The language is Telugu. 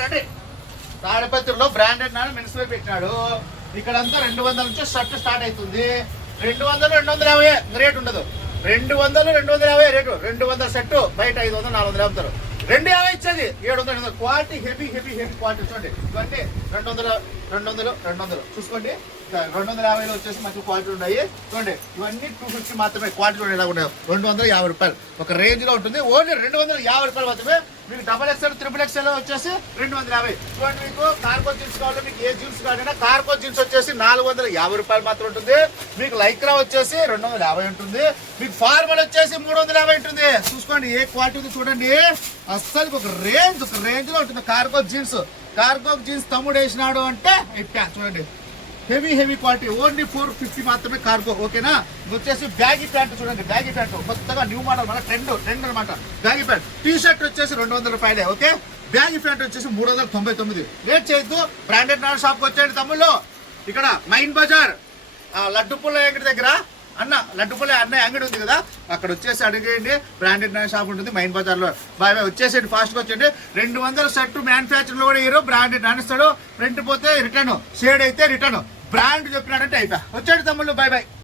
రండి. తాడిపత్రిలో బ్రాండెడ్ నాన్న మెన్స్ వేర్ పెట్టినాడు. ఇక్కడంతా 200 నుంచి షర్ట్ స్టార్ట్ అవుతుంది. 200, 250 రేట్ ఉండదు. 200, 250 రేటు. 200 సెట్ బయట 500, 400 అమ్ముతారు. 250 ఇచ్చేది 700. క్వాలిటీ హెవీ క్వాలిటీ చూడండి. ఇవన్నీ 200, 200, 200 చూసుకోండి. 250లో వచ్చేసి మంచి క్వాలిటీ ఉన్నాయి. చూడండి ఇవన్నీ 250 మాత్రమే. క్వాలిటీ చూడండి ఎలా ఉన్నాయి. 250 రూపాయలు ఒక రేంజ్ లో ఉంటుంది. ఓన్లీ 250 రూపాయలు మాత్రమే. మీకు XXL, XXL వచ్చేసి 250. చూడండి మీకు కార్గో జీన్స్ కావాలి. మీకు ఏ జీన్స్ కావాలన్నా కార్గో జీన్స్ వచ్చేసి 450 రూపాయలు మాత్రం ఉంటుంది. మీకు లైక్రా వచ్చేసి 250 ఉంటుంది. మీకు ఫార్మల్ వచ్చేసి 350 ఉంటుంది. చూసుకోండి ఏ క్వాలిటీ ఉంది చూడండి. అస్సలు ఒక రేంజ్ లో ఉంటుంది. కార్గో జీన్స్ తమ్ముడు వేసినాడు అంటే చూడండి హెవీ క్వాలిటీ. ఓన్లీ 450 మాత్రమే కార్గో. ఓకేనా. వచ్చేసి బ్యాగీ ప్యాంట్ చూడండి. బ్యాగీ ప్యాంట్ కొత్తగా న్యూ మోడల్ మన ట్రెండ్ అనమాట. బ్యాగీ ప్యాంట్ టీ షర్ట్ వచ్చేసి 200 రూపాయలే. ఓకే. బ్యాగీ ప్యాంట్ వచ్చేసి 399. రేట్ చేయొద్దు. బ్రాండెడ్ నాన్ షాప్ వచ్చేయండి తమ్ముళ్ళు. ఇక్కడ మైన్ బజార్ లడ్డుపుల్ల అంగడి దగ్గర లడ్డుపుల్ల అన్నయ్య అంగడి ఉంది కదా, అక్కడ వచ్చేసి అడిగేయండి. బ్రాండెడ్ నాన్ షాప్ ఉంటుంది మైన్ బజార్ లో. బాయ్ వచ్చేసేయండి, ఫాస్ట్ గా వచ్చేయండి. 200 షర్ట్ మ్యానుఫ్యాక్చరింగ్ లో కూడా హీరో బ్రాండెడ్ నాన్ ఇస్తాడు. ప్రింట్ పోతే రిటర్న్, షేడ్ అయితే రిటర్న్. బ్రాండ్ చెప్పినాడంటే అయిపోయా. వచ్చాడు తమ్ముళ్ళు. బాయ్.